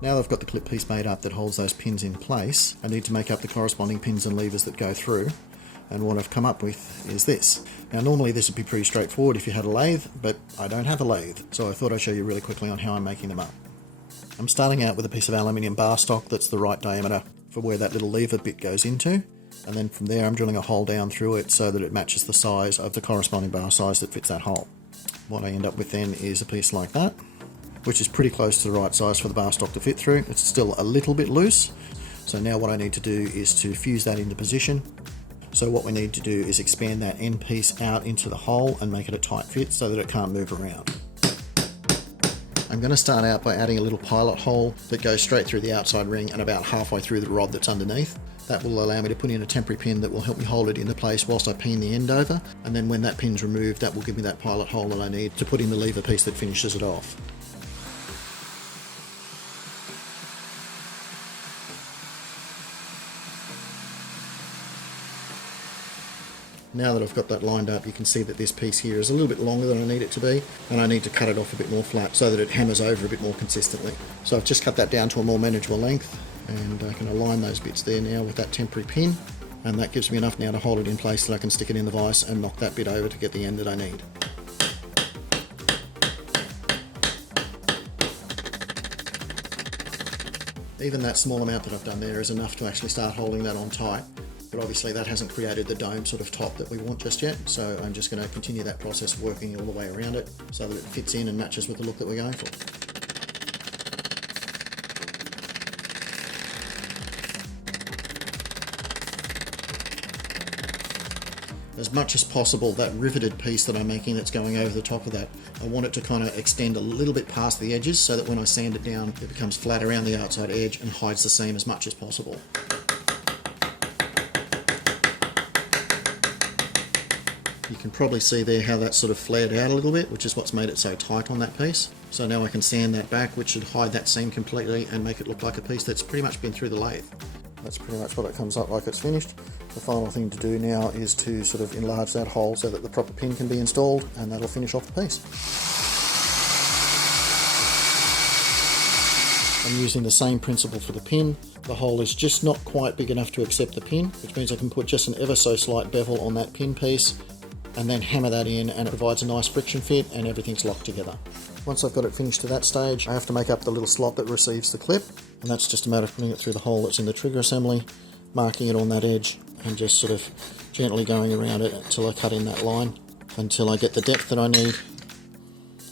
Now that I've got the clip piece made up that holds those pins in place, I need to make up the corresponding pins and levers that go through. And what I've come up with is this. Now normally this would be pretty straightforward if you had a lathe, but I don't have a lathe, so I thought I'd show you really quickly on how I'm making them up. I'm starting out with a piece of aluminium bar stock that's the right diameter for where that little lever bit goes into, and then from there I'm drilling a hole down through it so that it matches the size of the corresponding bar size that fits that hole. What I end up with then is a piece like that, which is pretty close to the right size for the bar stock to fit through. It's still a little bit loose, so now what I need to do is to fuse that into position. So what we need to do is expand that end piece out into the hole and make it a tight fit so that it can't move around. I'm going to start out by adding a little pilot hole that goes straight through the outside ring and about halfway through the rod that's underneath. That will allow me to put in a temporary pin that will help me hold it into place whilst I pin the end over, and then when that pin's removed, that will give me that pilot hole that I need to put in the lever piece that finishes it off. Now that I've got that lined up, you can see that this piece here is a little bit longer than I need it to be, and I need to cut it off a bit more flat so that it hammers over a bit more consistently. So I've just cut that down to a more manageable length, and I can align those bits there now with that temporary pin, and that gives me enough now to hold it in place so I can stick it in the vise and knock that bit over to get the end that I need. Even that small amount that I've done there is enough to actually start holding that on tight. But obviously that hasn't created the dome sort of top that we want just yet, so I'm just going to continue that process of working all the way around it so that it fits in and matches with the look that we're going for. As much as possible, that riveted piece that I'm making that's going over the top of that, I want it to kind of extend a little bit past the edges so that when I sand it down it becomes flat around the outside edge and hides the seam as much as possible. You can probably see there how that sort of flared out a little bit, which is what's made it so tight on that piece. So now I can sand that back, which should hide that seam completely and make it look like a piece that's pretty much been through the lathe. That's pretty much what it comes up like it's finished. The final thing to do now is to sort of enlarge that hole so that the proper pin can be installed, and that'll finish off the piece. I'm using the same principle for the pin. The hole is just not quite big enough to accept the pin, which means I can put just an ever so slight bevel on that pin piece and then hammer that in, and it provides a nice friction fit and everything's locked together. Once I've got it finished to that stage, I have to make up the little slot that receives the clip, and that's just a matter of putting it through the hole that's in the trigger assembly, marking it on that edge and just sort of gently going around it until I cut in that line, until I get the depth that I need,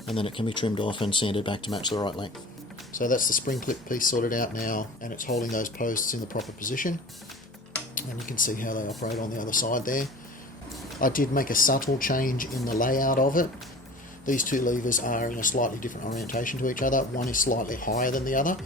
and then it can be trimmed off and sanded back to match the right length. So that's the spring clip piece sorted out now, and it's holding those posts in the proper position, and you can see how they operate on the other side there. I did make a subtle change in the layout of it. These two levers are in a slightly different orientation to each other. One is slightly higher than the other.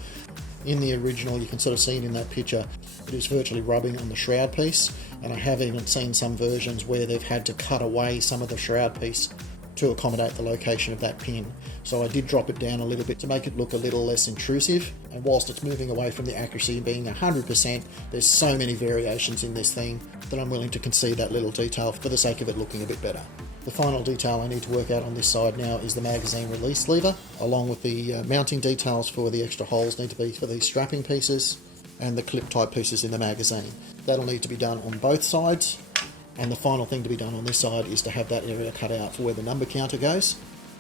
In the original, you can sort of see it in that picture, it is virtually rubbing on the shroud piece, and I have even seen some versions where they've had to cut away some of the shroud piece to accommodate the location of that pin. So I did drop it down a little bit to make it look a little less intrusive, and whilst it's moving away from the accuracy being 100%, there's so many variations in this thing that I'm willing to concede that little detail for the sake of it looking a bit better. The final detail I need to work out on this side now is the magazine release lever, along with the mounting details for where the extra holes need to be for these strapping pieces and the clip type pieces in the magazine. That'll need to be done on both sides, and the final thing to be done on this side is to have that area cut out for where the number counter goes.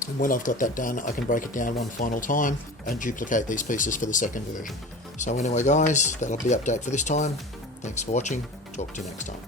And when I've got that done, I can break it down one final time and duplicate these pieces for the second version. So anyway guys, that'll be the update for this time. Thanks for watching. Talk to you next time.